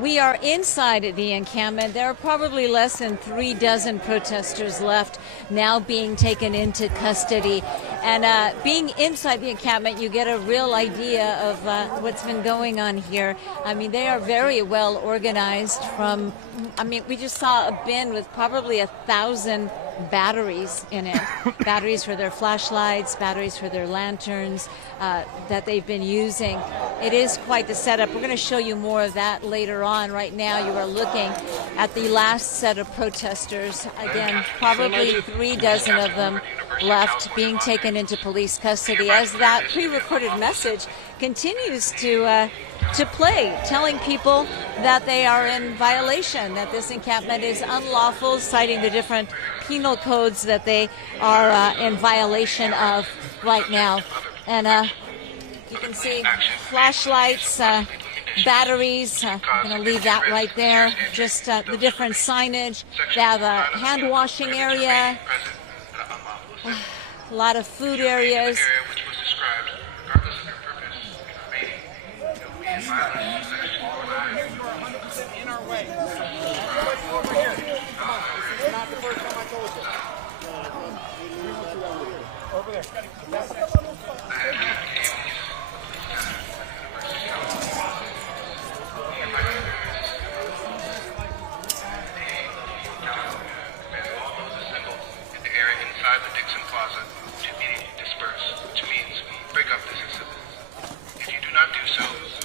We are inside the encampment. There are probably less than 3 dozen protesters left now being taken into custody. And being inside the encampment, you get a real idea of what's been going on here. I mean, they are very well organized from, we just saw a bin with probably 1,000 batteries in it. Batteries for their flashlights, batteries for their lanterns that they've been using. It is quite the setup. We're going to show you more of that later on. Right now you are looking at the last set of protesters. Again, probably 3 dozen of them left being taken into police custody as that pre-recorded message continues to play, telling people that they are in violation, that this encampment is unlawful, citing the different penal codes that they are in violation of right now. And you can see flashlights, batteries. I'm going to leave that right there. Just the different signage. They have a hand washing area, a lot of food areas. In our way. Over here. Come on. This is not the first time I told you. Over there. In the area inside the Dixon Plaza to immediately disperse, which means break up this incident. If you do not do so,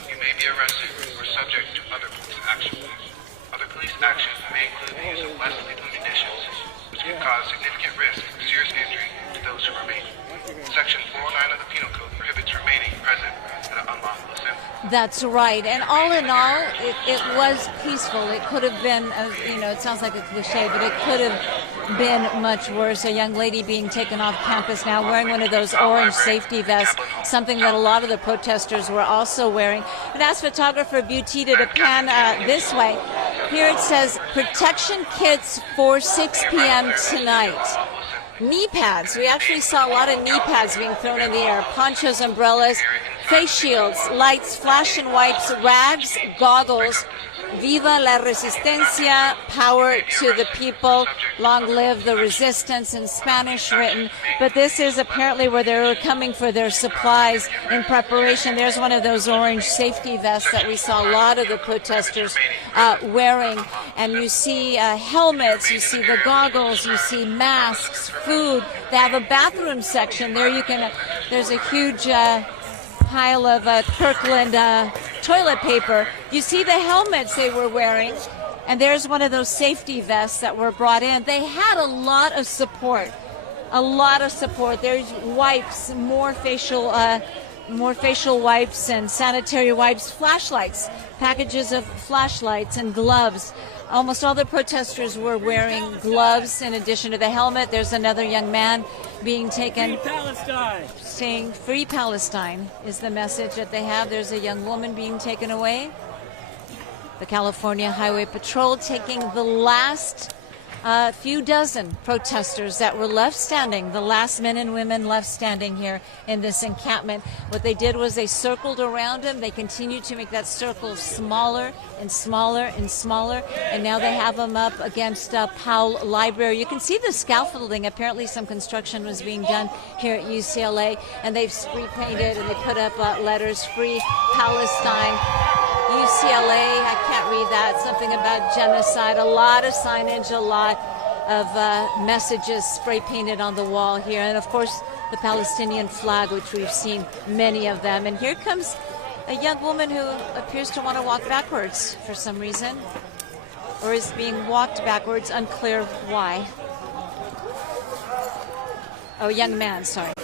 you may be arrested or subject to other police action. Other police action may include the use of less lethal munitions, which can cause significant risk of serious injury to those who remain. Section 409 of the Penal Code prohibits remaining present at an unlawful assembly. That's right. And all in all, it was peaceful. It could have been, it sounds like a cliche, but it could have been much worse. A young lady being taken off campus now wearing one of those orange safety vests, something that a lot of the protesters were also wearing. And as photographer Bethesda to pan this way, here it says, protection kits for 6 p.m. tonight. Knee pads. We actually saw a lot of knee pads being thrown in the air. Ponchos, umbrellas, face shields, lights, flash and wipes, rags, goggles. Viva la resistencia, power to the people, long live the resistance in Spanish written. But this is apparently where they were coming for their supplies in preparation. There's one of those orange safety vests that we saw a lot of the protesters wearing. And you see helmets, you see the goggles, you see masks, food. They have a bathroom section. There you can, there's a huge pile of Kirkland toilet paper. You see the helmets they were wearing, and there's one of those safety vests that were brought in. They had a lot of support. There's wipes, more facial wipes and sanitary wipes, flashlights, packages of flashlights and gloves. Almost all the protesters were wearing gloves in addition to the helmet. There's another young man being taken. Free Palestine! Saying Free Palestine is the message that they have. There's a young woman being taken away. The California Highway Patrol taking the last few dozen protesters that were left standing, the last men and women left standing here in this encampment. What they did was they circled around them. They continued to make that circle smaller and smaller and smaller, and now they have them up against Powell Library. You can see the scaffolding. Apparently some construction was being done here at UCLA, and they've spray painted and they put up letters, Free Palestine. UCLA, I can't read that, something about genocide, a lot of signage, a lot of messages spray painted on the wall here, and of course the Palestinian flag, which we've seen many of them. And here comes a young woman who appears to want to walk backwards for some reason, or is being walked backwards, unclear why. Oh, young man, sorry.